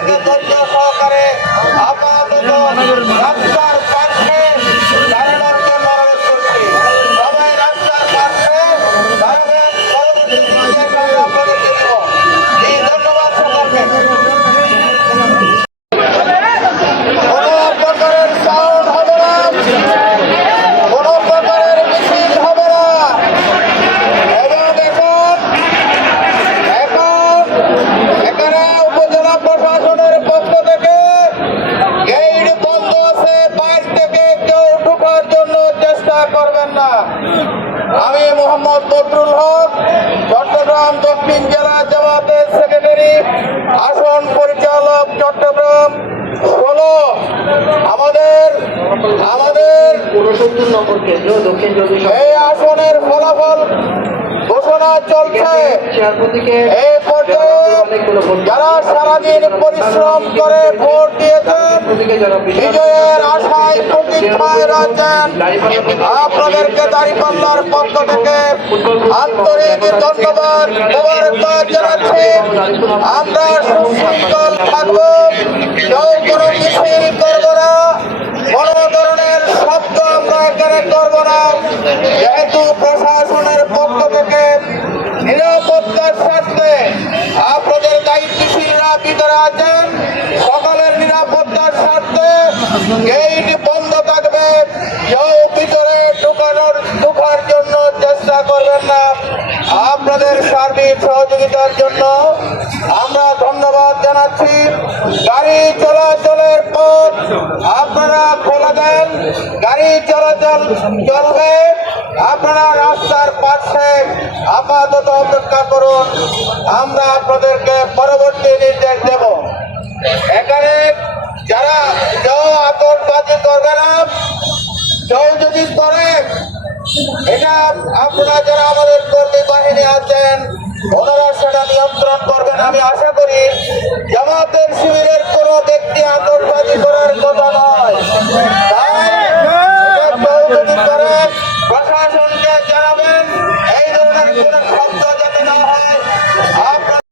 আপনাদেরকে করবেন না। আমি মোহাম্মদ বদরুল হক চট্টগ্রাম দক্ষিণ জেলা জামাতের সেক্রেটারি আসন পরিচালক চট্টগ্রাম। ষোলো আমাদের আমাদের ঊনসত্তর নম্বর কেন্দ্র দক্ষিণ চব্বিশ এই আসনের ফলাফল ঘোষণা চলছে। এই পর্যায়ে যারা সারাদিন পরিশ্রম করে ভোট দিয়েছেন, বিজয়ের আশায় প্রতীক্ষায় রয়েছেন। আপনাদেরকে দাঁড়িপাল্লার পক্ষ থেকে আন্তরিক ধন্যবাদ জানাচ্ছি। আমরা সুশৃঙ্খল থাকব। কেউ কোনো মিছিল করব না কোনো ধরনের শব্দ আমরা এখানে করব না যেহেতু প্রশাসনের পক্ষ থেকে নিরাপত্তার স্বার্থে আপনাদের দায়িত্বশীলরা ভিতরে আছেন। সকলের নিরাপত্তার স্বার্থে গেট বন্ধ থাকবে। কেউ ভিতরে ঢুকানোর, ঢুকার জন্য চেষ্টা করবেন না। আপনাদের সার্বিক সহযোগিতার জন্য আমরা ধন্যবাদ জানাচ্ছি। গাড়ি চলাচলের পথ আপনারা খোলা দেন। গাড়ি চলাচল চলবে। আপনারা রাস্তার পাশে আপাতত অপেক্ষা করুন, আমরা আপনাদেরকে পরবর্তী নির্দেশ দেব। এখানে যারা কেউ আতঙ্কবাজি করবে না কেউ যদি করে, এটা আপনারা যারা আমাদের কর্মী বাহিনী আছেন, ওনারা সেটা নিয়ন্ত্রণ করবেন। আমি আশা করি জামাতের শিবিরের কোনো ব্যক্তি আতঙ্কবাজি করার কথা